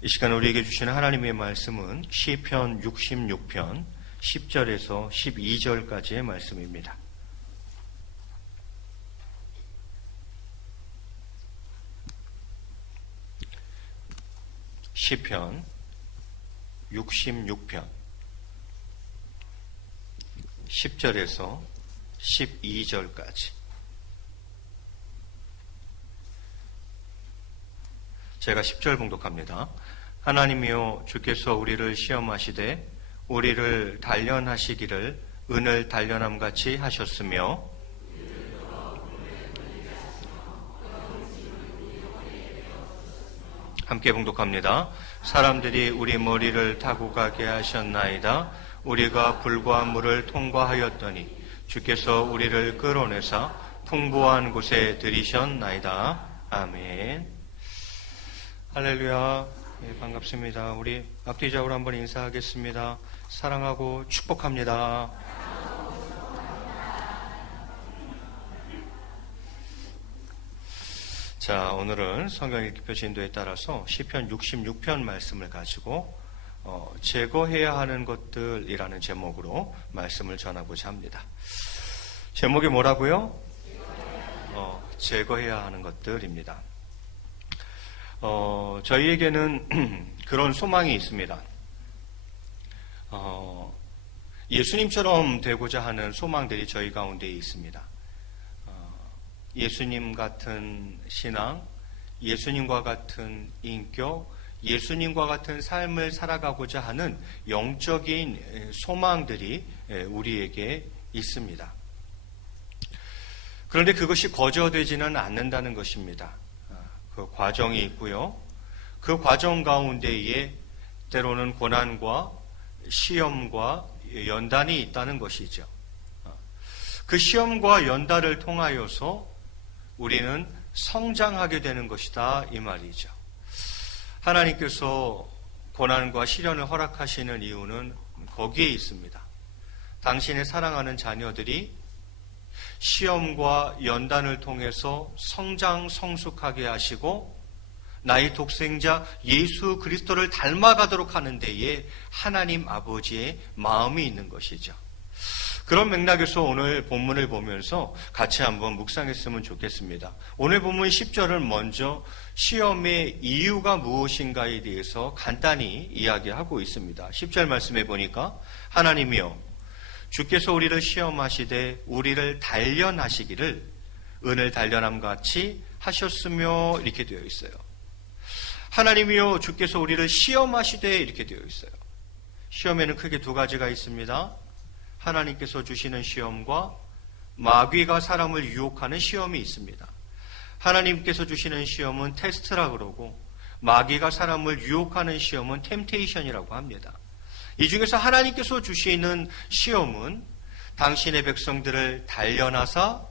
이 시간 우리에게 주시는 하나님의 말씀은 시편 66편 10절에서 12절까지의 말씀입니다. 시편 66편 10절에서 12절까지. 제가 10절 봉독합니다. 하나님이여 주께서 우리를 시험하시되 우리를 단련하시기를 은을 단련함같이 하셨으며 함께 봉독합니다. 사람들이 우리 머리를 타고 가게 하셨나이다. 우리가 불과 물을 통과하였더니 주께서 우리를 끌어내사 풍부한 곳에 들이셨나이다. 아멘. 할렐루야. 네, 반갑습니다. 우리 앞뒤적으로 한번 인사하겠습니다. 사랑하고 축복합니다. 자, 오늘은 성경 읽기 표시 인도에 따라서 시편 66편 말씀을 가지고 제거해야 하는 것들이라는 제목으로 말씀을 전하고자 합니다. 제목이 뭐라고요? 제거해야 하는 것들입니다. 저희에게는 그런 소망이 있습니다. 예수님처럼 되고자 하는 소망들이 저희 가운데 있습니다. 예수님 같은 신앙, 예수님과 같은 인격, 예수님과 같은 삶을 살아가고자 하는 영적인 소망들이 우리에게 있습니다. 그런데 그것이 거저되지는 않는다는 것입니다. 그 과정이 있고요. 그 과정 가운데에 때로는 고난과 시험과 연단이 있다는 것이죠. 그 시험과 연단을 통하여서 우리는 성장하게 되는 것이다, 이 말이죠. 하나님께서 고난과 시련을 허락하시는 이유는 거기에 있습니다. 당신의 사랑하는 자녀들이 시험과 연단을 통해서 성장 성숙하게 하시고 나의 독생자 예수 그리스도를 닮아가도록 하는 데에 하나님 아버지의 마음이 있는 것이죠. 그런 맥락에서 오늘 본문을 보면서 같이 한번 묵상했으면 좋겠습니다. 오늘 본문 10절을 먼저 시험의 이유가 무엇인가에 대해서 간단히 이야기하고 있습니다. 10절 말씀해 보니까 하나님이여 주께서 우리를 시험하시되 우리를 단련하시기를 은을 단련함같이 하셨으며 이렇게 되어 있어요. 하나님이여 주께서 우리를 시험하시되 이렇게 되어 있어요. 시험에는 크게 두 가지가 있습니다. 하나님께서 주시는 시험과 마귀가 사람을 유혹하는 시험이 있습니다. 하나님께서 주시는 시험은 테스트라 그러고 마귀가 사람을 유혹하는 시험은 템테이션이라고 합니다. 이 중에서 하나님께서 주시는 시험은 당신의 백성들을 단련하사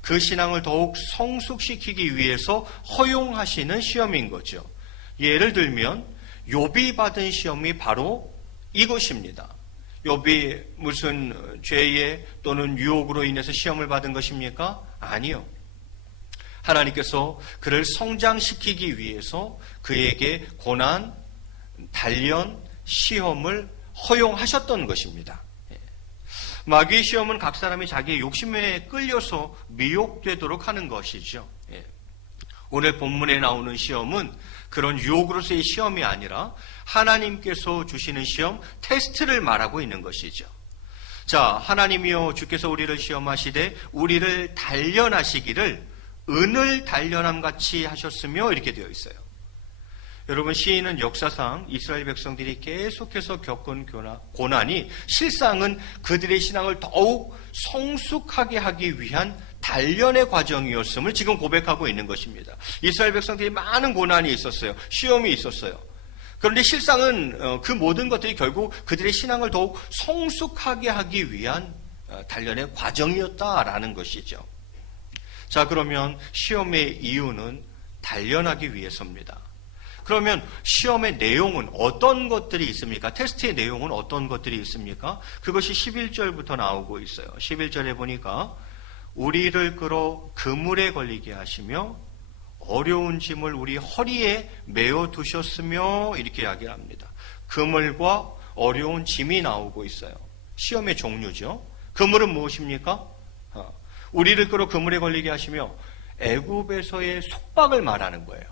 그 신앙을 더욱 성숙시키기 위해서 허용하시는 시험인 거죠. 예를 들면 욥이 받은 시험이 바로 이것입니다. 욥이 무슨 죄에 또는 유혹으로 인해서 시험을 받은 것입니까? 아니요. 하나님께서 그를 성장시키기 위해서 그에게 고난, 단련, 시험을 허용하셨던 것입니다. 마귀의 시험은 각 사람이 자기의 욕심에 끌려서 미혹되도록 하는 것이죠. 오늘 본문에 나오는 시험은 그런 유혹으로서의 시험이 아니라 하나님께서 주시는 시험, 테스트를 말하고 있는 것이죠. 자, 하나님이여 주께서 우리를 시험하시되 우리를 단련하시기를 은을 단련함같이 하셨으며 이렇게 되어 있어요. 여러분, 시인은 역사상 이스라엘 백성들이 계속해서 겪은 고난이 실상은 그들의 신앙을 더욱 성숙하게 하기 위한 단련의 과정이었음을 지금 고백하고 있는 것입니다. 이스라엘 백성들이 많은 고난이 있었어요. 시험이 있었어요. 그런데 실상은 그 모든 것들이 결국 그들의 신앙을 더욱 성숙하게 하기 위한 단련의 과정이었다라는 것이죠. 자, 그러면 시험의 이유는 단련하기 위해서입니다. 그러면 시험의 내용은 어떤 것들이 있습니까? 테스트의 내용은 어떤 것들이 있습니까? 그것이 11절부터 나오고 있어요. 11절에 보니까 우리를 끌어 그물에 걸리게 하시며 어려운 짐을 우리 허리에 메어 두셨으며 이렇게 이야기를 합니다. 그물과 어려운 짐이 나오고 있어요. 시험의 종류죠. 그물은 무엇입니까? 우리를 끌어 그물에 걸리게 하시며 애굽에서의 속박을 말하는 거예요.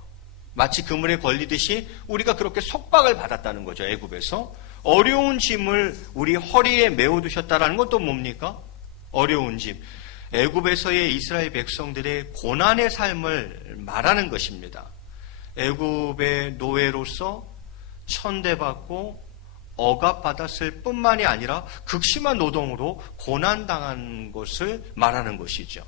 마치 그물에 걸리듯이 우리가 그렇게 속박을 받았다는 거죠. 애굽에서. 어려운 짐을 우리 허리에 메어 두셨다라는 건 또 뭡니까? 어려운 짐. 애굽에서의 이스라엘 백성들의 고난의 삶을 말하는 것입니다. 애굽의 노예로서 천대받고 억압받았을 뿐만이 아니라 극심한 노동으로 고난당한 것을 말하는 것이죠.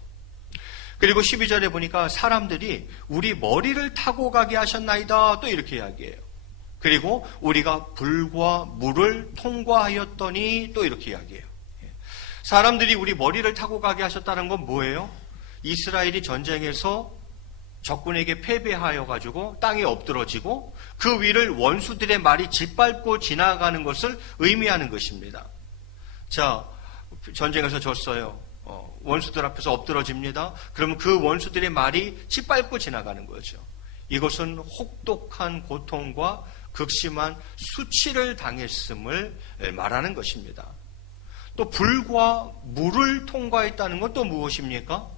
그리고 12절에 보니까 사람들이 우리 머리를 타고 가게 하셨나이다 또 이렇게 이야기해요. 그리고 우리가 불과 물을 통과하였더니 또 이렇게 이야기해요. 사람들이 우리 머리를 타고 가게 하셨다는 건 뭐예요? 이스라엘이 전쟁에서 적군에게 패배하여 가지고 땅에 엎드러지고 그 위를 원수들의 말이 짓밟고 지나가는 것을 의미하는 것입니다. 자, 전쟁에서 졌어요. 원수들 앞에서 엎드러집니다. 그러면 그 원수들의 말이 짓밟고 지나가는 거죠. 이것은 혹독한 고통과 극심한 수치를 당했음을 말하는 것입니다. 또 불과 물을 통과했다는 건 또 무엇입니까?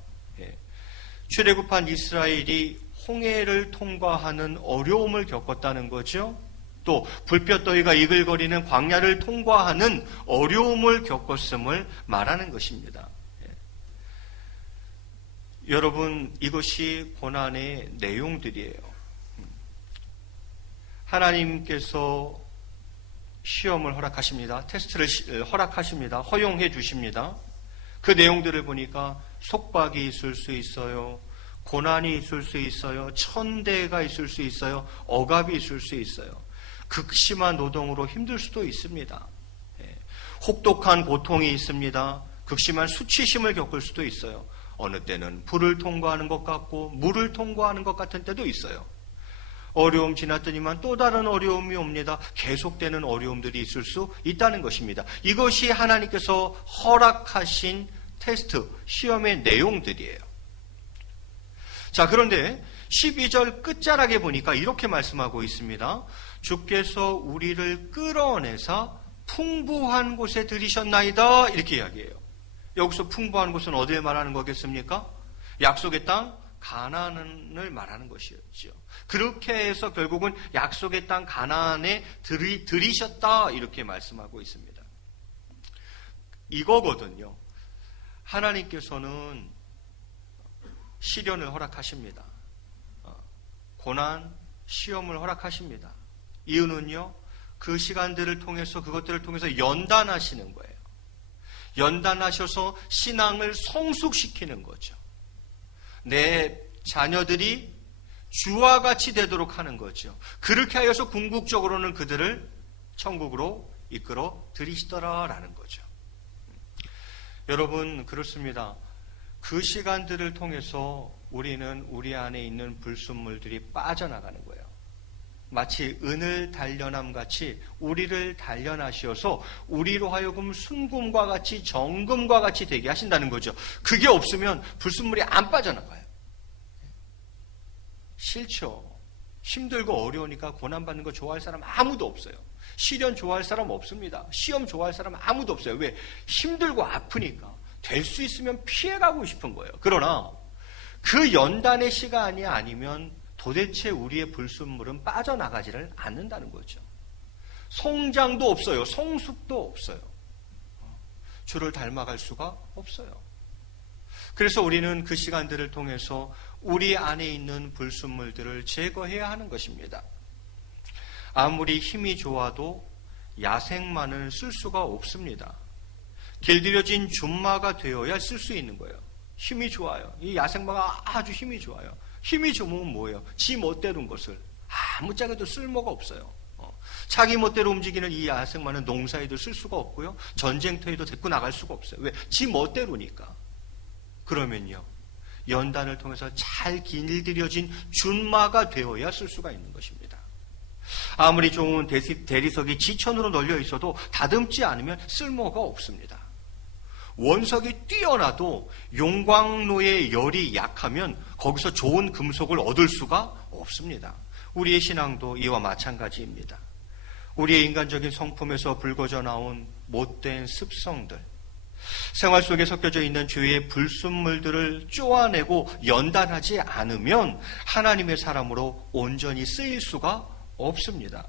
출애굽한 이스라엘이 홍해를 통과하는 어려움을 겪었다는 거죠. 또 불볕더위가 이글거리는 광야를 통과하는 어려움을 겪었음을 말하는 것입니다. 여러분, 이것이 고난의 내용들이에요. 하나님께서 시험을 허락하십니다. 테스트를 허락하십니다. 허용해 주십니다. 그 내용들을 보니까 속박이 있을 수 있어요. 고난이 있을 수 있어요. 천대가 있을 수 있어요. 억압이 있을 수 있어요. 극심한 노동으로 힘들 수도 있습니다. 혹독한 고통이 있습니다. 극심한 수치심을 겪을 수도 있어요. 어느 때는 불을 통과하는 것 같고 물을 통과하는 것 같은 때도 있어요. 어려움 지났더니만 또 다른 어려움이 옵니다. 계속되는 어려움들이 있을 수 있다는 것입니다. 이것이 하나님께서 허락하신 테스트, 시험의 내용들이에요. 자, 그런데 12절 끝자락에 보니까 이렇게 말씀하고 있습니다. 주께서 우리를 끌어내사 풍부한 곳에 들이셨나이다 이렇게 이야기해요. 여기서 풍부한 곳은 어디를 말하는 거겠습니까? 약속의 땅 가나안을 말하는 것이었죠. 그렇게 해서 결국은 약속의 땅 가나안에 들이셨다 이렇게 말씀하고 있습니다. 이거거든요. 하나님께서는 시련을 허락하십니다. 고난, 시험을 허락하십니다. 이유는요, 그 시간들을 통해서 그것들을 통해서 연단하시는 거예요. 연단하셔서 신앙을 성숙시키는 거죠. 내 자녀들이 주와 같이 되도록 하는 거죠. 그렇게 하여서 궁극적으로는 그들을 천국으로 이끌어 들이시더라라는 거죠. 여러분, 그렇습니다. 그 시간들을 통해서 우리는 우리 안에 있는 불순물들이 빠져나가는 거예요. 마치 은을 단련함 같이 우리를 단련하셔서 우리로 하여금 순금과 같이 정금과 같이 되게 하신다는 거죠. 그게 없으면 불순물이 안 빠져나가요. 싫죠. 힘들고 어려우니까 고난받는 거 좋아할 사람 아무도 없어요. 시련 좋아할 사람 없습니다. 시험 좋아할 사람 아무도 없어요. 왜? 힘들고 아프니까. 될 수 있으면 피해가고 싶은 거예요. 그러나 그 연단의 시간이 아니면 도대체 우리의 불순물은 빠져나가지를 않는다는 거죠. 성장도 없어요. 성숙도 없어요. 주를 닮아갈 수가 없어요. 그래서 우리는 그 시간들을 통해서 우리 안에 있는 불순물들을 제거해야 하는 것입니다. 아무리 힘이 좋아도 야생만은 쓸 수가 없습니다. 길들여진 줌마가 되어야 쓸 수 있는 거예요. 힘이 좋아요. 이 야생마가 아주 힘이 좋아요. 힘이 좋으면 뭐예요? 지 멋대로인 것을 아무짝에도 쓸모가 없어요. 자기 멋대로 움직이는 이 야생마는 농사에도 쓸 수가 없고요. 전쟁터에도 데리고 나갈 수가 없어요. 왜? 지 멋대로니까. 그러면요, 연단을 통해서 잘 길들여진 줌마가 되어야 쓸 수가 있는 것입니다. 아무리 좋은 대리석이 지천으로 널려 있어도 다듬지 않으면 쓸모가 없습니다. 원석이 뛰어나도 용광로의 열이 약하면 거기서 좋은 금속을 얻을 수가 없습니다. 우리의 신앙도 이와 마찬가지입니다. 우리의 인간적인 성품에서 불거져 나온 못된 습성들, 생활 속에 섞여져 있는 죄의 불순물들을 쪼아내고 연단하지 않으면 하나님의 사람으로 온전히 쓰일 수가 없습니다.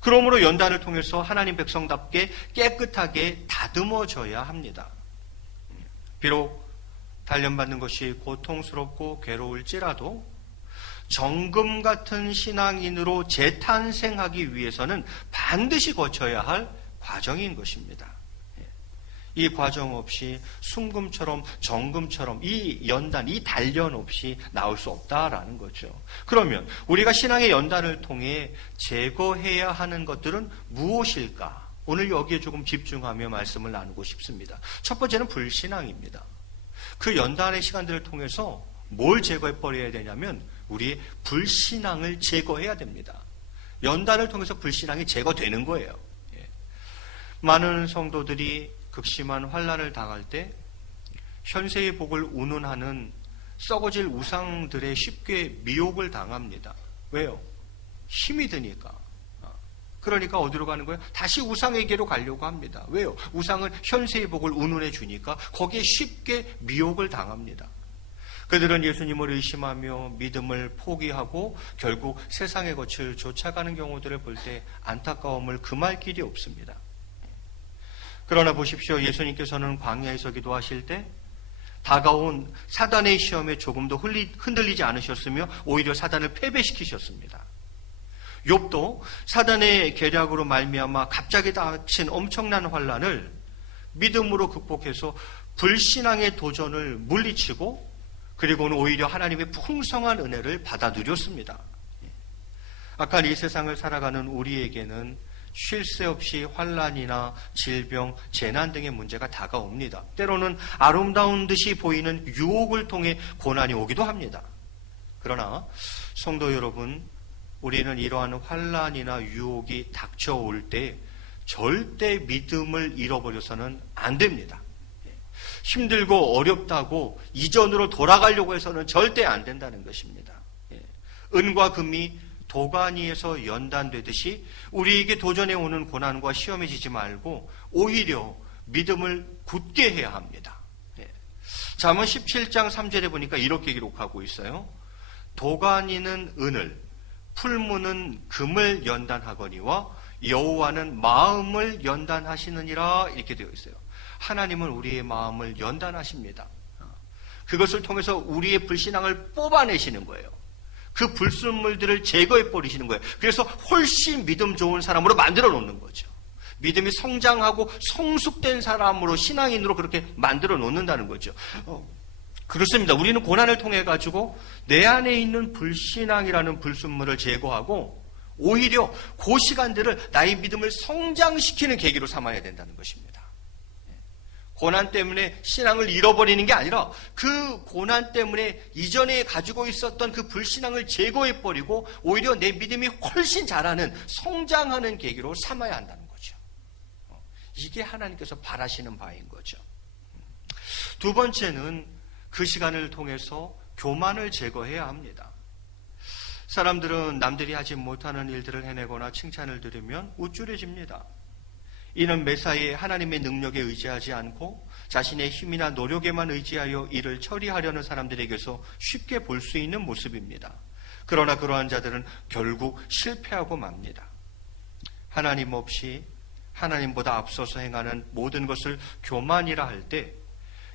그러므로 연단을 통해서 하나님 백성답게 깨끗하게 다듬어져야 합니다. 비록 단련받는 것이 고통스럽고 괴로울지라도 정금 같은 신앙인으로 재탄생하기 위해서는 반드시 거쳐야 할 과정인 것입니다. 이 과정 없이 순금처럼 정금처럼 이 연단, 이 단련 없이 나올 수 없다라는 거죠. 그러면 우리가 신앙의 연단을 통해 제거해야 하는 것들은 무엇일까? 오늘 여기에 조금 집중하며 말씀을 나누고 싶습니다. 첫 번째는 불신앙입니다. 그 연단의 시간들을 통해서 뭘 제거해버려야 되냐면 우리의 불신앙을 제거해야 됩니다. 연단을 통해서 불신앙이 제거되는 거예요. 많은 성도들이 극심한 환난을 당할 때 현세의 복을 운운하는 썩어질 우상들에 쉽게 미혹을 당합니다. 왜요? 힘이 드니까. 그러니까 어디로 가는 거예요? 다시 우상에게로 가려고 합니다. 왜요? 우상은 현세의 복을 운운해 주니까 거기에 쉽게 미혹을 당합니다. 그들은 예수님을 의심하며 믿음을 포기하고 결국 세상의 것을 쫓아가는 경우들을 볼 때 안타까움을 금할 길이 없습니다. 그러나 보십시오. 예수님께서는 광야에서 기도하실 때 다가온 사단의 시험에 조금도 흔들리지 않으셨으며 오히려 사단을 패배시키셨습니다. 욥도 사단의 계략으로 말미암아 갑자기 닥친 엄청난 환난을 믿음으로 극복해서 불신앙의 도전을 물리치고 그리고는 오히려 하나님의 풍성한 은혜를 받아 누렸습니다. 악한 이 세상을 살아가는 우리에게는 쉴 새 없이 환난이나 질병, 재난 등의 문제가 다가옵니다. 때로는 아름다운 듯이 보이는 유혹을 통해 고난이 오기도 합니다. 그러나 성도 여러분, 우리는 이러한 환난이나 유혹이 닥쳐올 때 절대 믿음을 잃어버려서는 안 됩니다. 힘들고 어렵다고 이전으로 돌아가려고 해서는 절대 안 된다는 것입니다. 은과 금이 도가니에서 연단되듯이 우리에게 도전해 오는 고난과 시험에 지지 말고 오히려 믿음을 굳게 해야 합니다. 잠언 17장 3절에 보니까 이렇게 기록하고 있어요. 도가니는 은을, 풀무는 금을 연단하거니와 여호와는 마음을 연단하시느니라 이렇게 되어 있어요. 하나님은 우리의 마음을 연단하십니다. 그것을 통해서 우리의 불신앙을 뽑아내시는 거예요. 그 불순물들을 제거해 버리시는 거예요. 그래서 훨씬 믿음 좋은 사람으로 만들어 놓는 거죠. 믿음이 성장하고 성숙된 사람으로 신앙인으로 그렇게 만들어 놓는다는 거죠. 그렇습니다. 우리는 고난을 통해 가지고 내 안에 있는 불신앙이라는 불순물을 제거하고 오히려 그 시간들을 나의 믿음을 성장시키는 계기로 삼아야 된다는 것입니다. 고난 때문에 신앙을 잃어버리는 게 아니라 그 고난 때문에 이전에 가지고 있었던 그 불신앙을 제거해버리고 오히려 내 믿음이 훨씬 자라는 성장하는 계기로 삼아야 한다는 거죠. 이게 하나님께서 바라시는 바인 거죠. 두 번째는 그 시간을 통해서 교만을 제거해야 합니다. 사람들은 남들이 하지 못하는 일들을 해내거나 칭찬을 들으면 우쭐해집니다. 이는 매사에 하나님의 능력에 의지하지 않고 자신의 힘이나 노력에만 의지하여 일을 처리하려는 사람들에게서 쉽게 볼 수 있는 모습입니다. 그러나 그러한 자들은 결국 실패하고 맙니다. 하나님 없이 하나님보다 앞서서 행하는 모든 것을 교만이라 할 때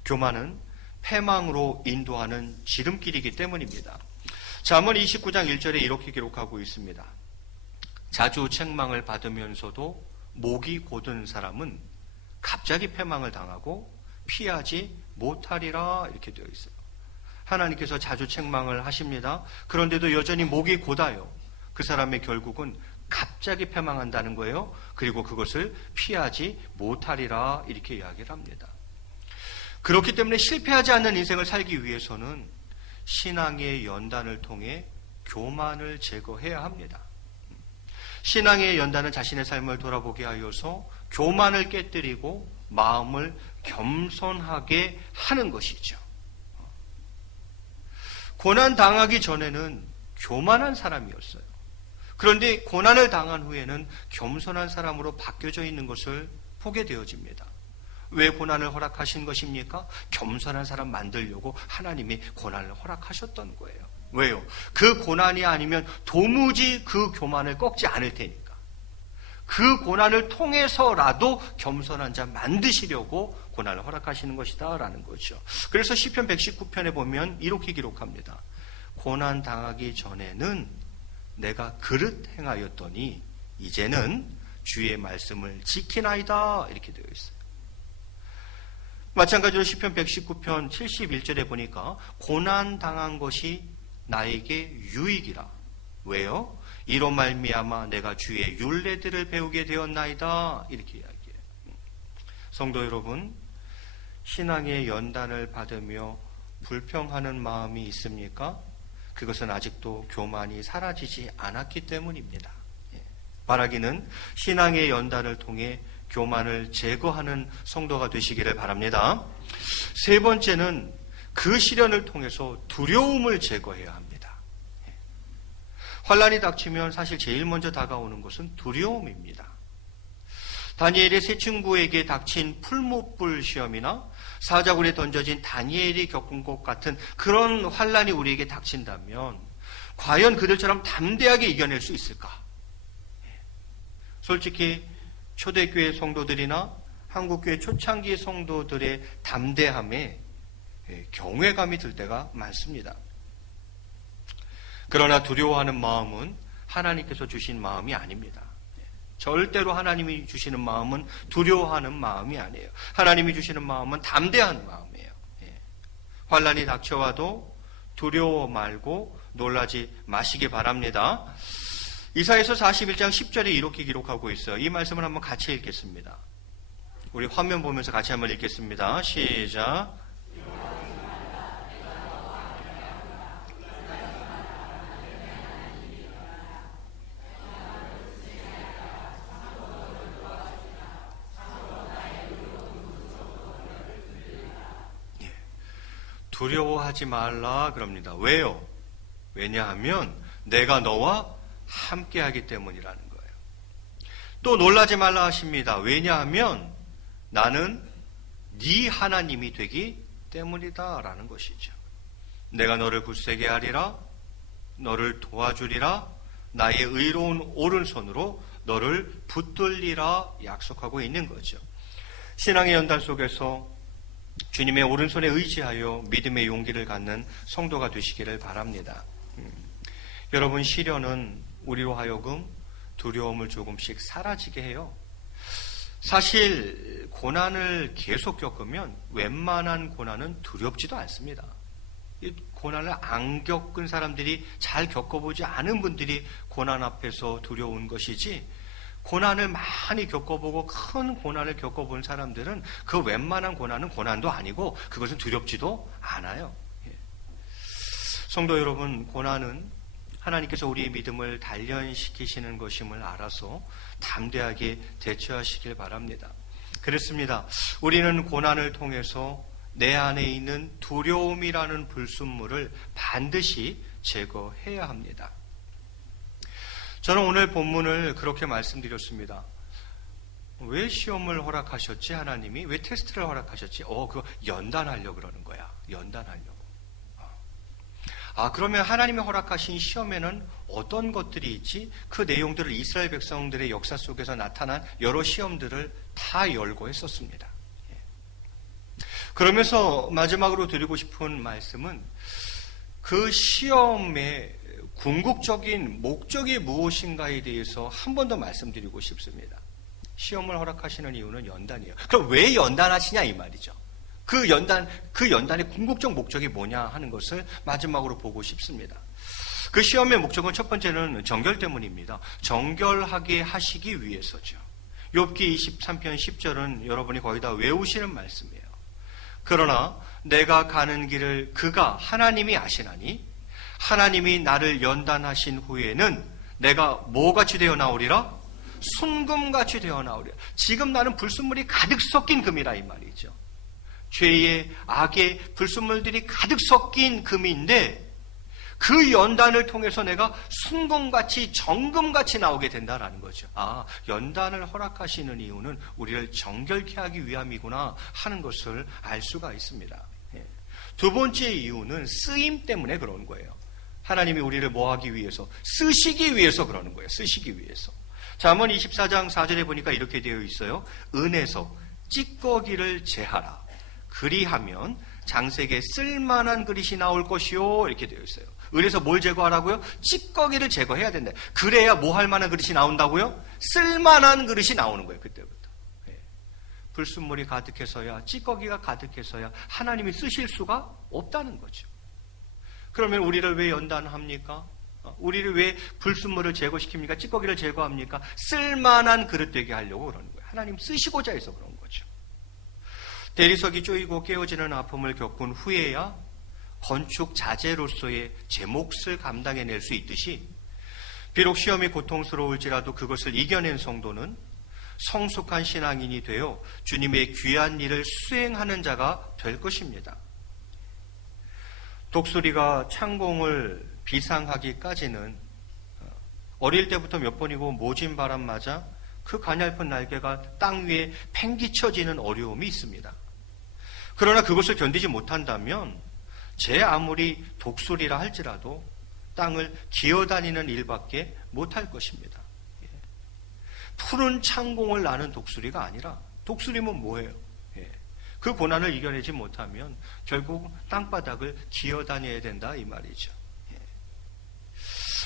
교만은 패망으로 인도하는 지름길이기 때문입니다. 잠언 29장 1절에 이렇게 기록하고 있습니다. 자주 책망을 받으면서도 목이 곧은 사람은 갑자기 패망을 당하고 피하지 못하리라 이렇게 되어 있어요. 하나님께서 자주 책망을 하십니다. 그런데도 여전히 목이 곧아요. 그 사람의 결국은 갑자기 패망한다는 거예요. 그리고 그것을 피하지 못하리라 이렇게 이야기를 합니다. 그렇기 때문에 실패하지 않는 인생을 살기 위해서는 신앙의 연단을 통해 교만을 제거해야 합니다. 신앙의 연단은 자신의 삶을 돌아보게 하여서 교만을 깨뜨리고 마음을 겸손하게 하는 것이죠. 고난 당하기 전에는 교만한 사람이었어요. 그런데 고난을 당한 후에는 겸손한 사람으로 바뀌어져 있는 것을 보게 되어집니다. 왜 고난을 허락하신 것입니까? 겸손한 사람 만들려고 하나님이 고난을 허락하셨던 거예요. 왜요? 그 고난이 아니면 도무지 그 교만을 꺾지 않을 테니까. 그 고난을 통해서라도 겸손한 자 만드시려고 고난을 허락하시는 것이다 라는 거죠. 그래서 시편 119편에 보면 이렇게 기록합니다. 고난 당하기 전에는 내가 그릇 행하였더니 이제는 주의 말씀을 지키나이다 이렇게 되어 있어요. 마찬가지로 시편 119편 71절에 보니까 고난 당한 것이 나에게 유익이라. 왜요? 이로 말미암아 내가 주의 율례들을 배우게 되었나이다 이렇게 이야기해요. 성도 여러분, 신앙의 연단을 받으며 불평하는 마음이 있습니까? 그것은 아직도 교만이 사라지지 않았기 때문입니다. 바라기는 신앙의 연단을 통해 교만을 제거하는 성도가 되시기를 바랍니다. 세 번째는 그 시련을 통해서 두려움을 제거해야 합니다. 환난이 닥치면 사실 제일 먼저 다가오는 것은 두려움입니다. 다니엘의 세 친구에게 닥친 풀무불 시험이나 사자굴에 던져진 다니엘이 겪은 것 같은 그런 환난이 우리에게 닥친다면 과연 그들처럼 담대하게 이겨낼 수 있을까? 솔직히 초대교회 성도들이나 한국교회 초창기 성도들의 담대함에 경외감이 들 때가 많습니다. 그러나 두려워하는 마음은 하나님께서 주신 마음이 아닙니다. 절대로 하나님이 주시는 마음은 두려워하는 마음이 아니에요. 하나님이 주시는 마음은 담대한 마음이에요. 환난이 닥쳐와도 두려워 말고 놀라지 마시기 바랍니다. 이사야서 41장 10절에 이렇게 기록하고 있어요. 이 말씀을 한번 같이 읽겠습니다. 우리 화면 보면서 같이 한번 읽겠습니다. 시작. 두려워하지 말라 그럽니다. 왜요? 왜냐하면 내가 너와 함께하기 때문이라는 거예요. 또 놀라지 말라 하십니다. 왜냐하면 나는 네 하나님이 되기 때문이다 라는 것이죠. 내가 너를 굳세게 하리라, 너를 도와주리라, 나의 의로운 오른손으로 너를 붙들리라 약속하고 있는 거죠. 신앙의 연단 속에서 주님의 오른손에 의지하여 믿음의 용기를 갖는 성도가 되시기를 바랍니다. 여러분, 시련은 우리로 하여금 두려움을 조금씩 사라지게 해요. 사실 고난을 계속 겪으면 웬만한 고난은 두렵지도 않습니다. 이 고난을 안 겪은 사람들이, 잘 겪어보지 않은 분들이 고난 앞에서 두려운 것이지, 고난을 많이 겪어보고 큰 고난을 겪어본 사람들은 그 웬만한 고난은 고난도 아니고 그것은 두렵지도 않아요. 성도 여러분, 고난은 하나님께서 우리의 믿음을 단련시키시는 것임을 알아서 담대하게 대처하시길 바랍니다. 그렇습니다. 우리는 고난을 통해서 내 안에 있는 두려움이라는 불순물을 반드시 제거해야 합니다. 저는 오늘 본문을 그렇게 말씀드렸습니다. 왜 시험을 허락하셨지, 하나님이? 왜 테스트를 허락하셨지? 그거 연단하려고 그러는 거야. 연단하려고. 그러면 하나님이 허락하신 시험에는 어떤 것들이 있지? 그 내용들을 이스라엘 백성들의 역사 속에서 나타난 여러 시험들을 다 열고 했었습니다. 그러면서 마지막으로 드리고 싶은 말씀은 그 시험의 궁극적인 목적이 무엇인가에 대해서 한 번 더 말씀드리고 싶습니다. 시험을 허락하시는 이유는 연단이에요. 그럼 왜 연단하시냐 이 말이죠. 그 연단의 궁극적 목적이 뭐냐 하는 것을 마지막으로 보고 싶습니다. 그 시험의 목적은 첫 번째는 정결 때문입니다. 정결하게 하시기 위해서죠. 욥기 23편 10절은 여러분이 거의 다 외우시는 말씀이에요. 그러나 내가 가는 길을 그가 하나님이 아시나니 하나님이 나를 연단하신 후에는 내가 뭐같이 되어 나오리라? 순금같이 되어 나오리라. 지금 나는 불순물이 가득 섞인 금이라 이 말이죠. 죄의, 악의 불순물들이 가득 섞인 금인데 그 연단을 통해서 내가 순금같이 정금같이 나오게 된다라는 거죠. 아, 연단을 허락하시는 이유는 우리를 정결케 하기 위함이구나 하는 것을 알 수가 있습니다. 두 번째 이유는 쓰임 때문에 그러는 거예요. 하나님이 우리를 뭐 하기 위해서? 쓰시기 위해서 그러는 거예요. 쓰시기 위해서. 잠언 24장 4절에 보니까 이렇게 되어 있어요. 은에서 찌꺼기를 제하라. 그리하면 장색에 쓸만한 그릇이 나올 것이요. 이렇게 되어 있어요. 은에서 뭘 제거하라고요? 찌꺼기를 제거해야 된다. 그래야 뭐 할 만한 그릇이 나온다고요? 쓸만한 그릇이 나오는 거예요. 그때부터. 불순물이 가득해서야, 찌꺼기가 가득해서야 하나님이 쓰실 수가 없다는 거죠. 그러면 우리를 왜 연단합니까? 우리를 왜 불순물을 제거시킵니까? 찌꺼기를 제거합니까? 쓸만한 그릇 되게 하려고 그러는 거예요. 하나님 쓰시고자 해서 그런 거죠. 대리석이 쪼이고 깨어지는 아픔을 겪은 후에야 건축 자재로서의 제 몫을 감당해낼 수 있듯이, 비록 시험이 고통스러울지라도 그것을 이겨낸 성도는 성숙한 신앙인이 되어 주님의 귀한 일을 수행하는 자가 될 것입니다. 독수리가 창공을 비상하기까지는 어릴 때부터 몇 번이고 모진 바람 맞아 그 가냘픈 날개가 땅 위에 팽기쳐지는 어려움이 있습니다. 그러나 그것을 견디지 못한다면 제 아무리 독수리라 할지라도 땅을 기어다니는 일밖에 못할 것입니다. 푸른 창공을 나는 독수리가 아니라, 독수리면 뭐예요? 그 고난을 이겨내지 못하면 결국 땅바닥을 기어다녀야 된다 이 말이죠.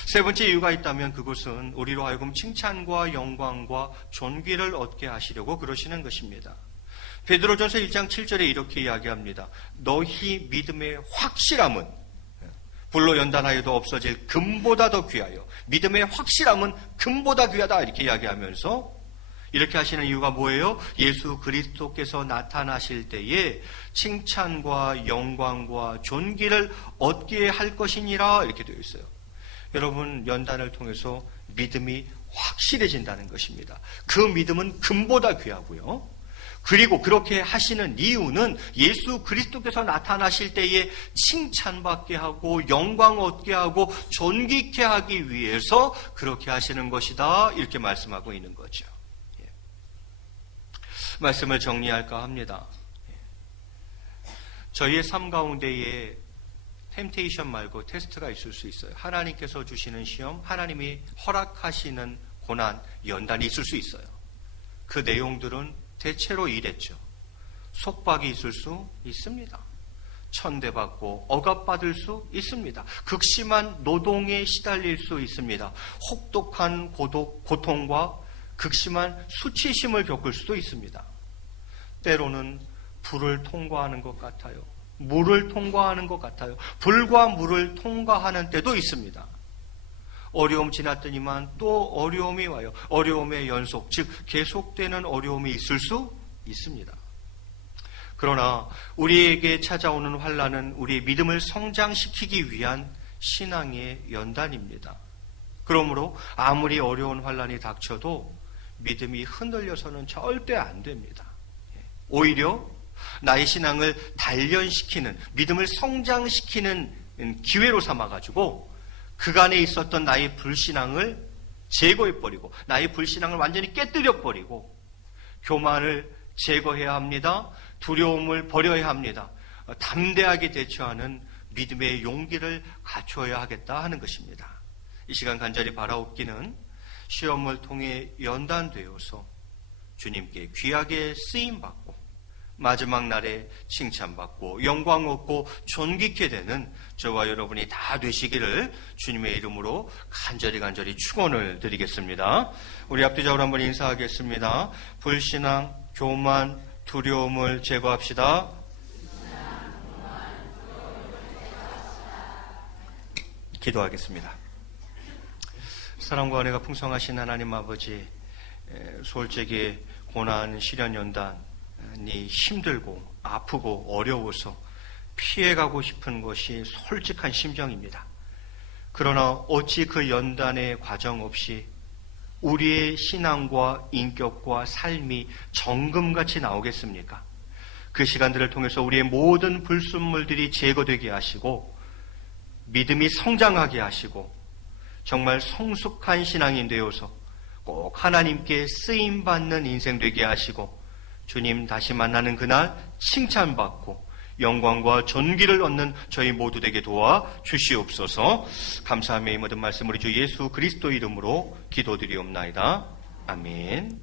세 번째 이유가 있다면 그것은 우리로 하여금 칭찬과 영광과 존귀를 얻게 하시려고 그러시는 것입니다. 베드로전서 1장 7절에 이렇게 이야기합니다. 너희 믿음의 확실함은 불로 연단하여도 없어질 금보다 더 귀하여, 믿음의 확실함은 금보다 귀하다 이렇게 이야기하면서 이렇게 하시는 이유가 뭐예요? 예수 그리스도께서 나타나실 때에 칭찬과 영광과 존귀를 얻게 할 것이니라 이렇게 되어 있어요. 여러분, 연단을 통해서 믿음이 확실해진다는 것입니다. 그 믿음은 금보다 귀하고요. 그리고 그렇게 하시는 이유는 예수 그리스도께서 나타나실 때에 칭찬받게 하고 영광 얻게 하고 존귀케 하기 위해서 그렇게 하시는 것이다 이렇게 말씀하고 있는 거죠. 말씀을 정리할까 합니다. 저희의 삶 가운데에 템테이션 말고 테스트가 있을 수 있어요. 하나님께서 주시는 시험, 하나님이 허락하시는 고난, 연단이 있을 수 있어요. 그 내용들은 대체로 이랬죠. 속박이 있을 수 있습니다. 천대받고 억압받을 수 있습니다. 극심한 노동에 시달릴 수 있습니다. 혹독한 고통과 극심한 수치심을 겪을 수도 있습니다. 때로는 불을 통과하는 것 같아요. 물을 통과하는 것 같아요. 불과 물을 통과하는 때도 있습니다. 어려움 지났더니만 또 어려움이 와요. 어려움의 연속, 즉 계속되는 어려움이 있을 수 있습니다. 그러나 우리에게 찾아오는 환난은 우리의 믿음을 성장시키기 위한 신앙의 연단입니다. 그러므로 아무리 어려운 환난이 닥쳐도 믿음이 흔들려서는 절대 안 됩니다. 오히려 나의 신앙을 단련시키는, 믿음을 성장시키는 기회로 삼아가지고 그간에 있었던 나의 불신앙을 제거해버리고 나의 불신앙을 완전히 깨뜨려버리고 교만을 제거해야 합니다. 두려움을 버려야 합니다. 담대하게 대처하는 믿음의 용기를 갖춰야 하겠다 하는 것입니다. 이 시간 간절히 바라옵기는 시험을 통해 연단되어서 주님께 귀하게 쓰임받고 마지막 날에 칭찬받고 영광 얻고 존귀케 되는 저와 여러분이 다 되시기를 주님의 이름으로 간절히 축원을 드리겠습니다. 우리 앞뒤적으로 한번 인사하겠습니다. 불신앙, 교만, 두려움을 제거합시다. 기도하겠습니다. 사랑과 은혜가 풍성하신 하나님 아버지, 솔직히 고난, 시련, 연단이 힘들고 아프고 어려워서 피해가고 싶은 것이 솔직한 심정입니다. 그러나 어찌 그 연단의 과정 없이 우리의 신앙과 인격과 삶이 정금같이 나오겠습니까? 그 시간들을 통해서 우리의 모든 불순물들이 제거되게 하시고 믿음이 성장하게 하시고 정말 성숙한 신앙인 되어서 꼭 하나님께 쓰임받는 인생 되게 하시고 주님 다시 만나는 그날 칭찬받고 영광과 존귀를 얻는 저희 모두 되게 도와 주시옵소서. 감사하며 이 모든 말씀 우리 주 예수 그리스도 이름으로 기도드리옵나이다. 아멘.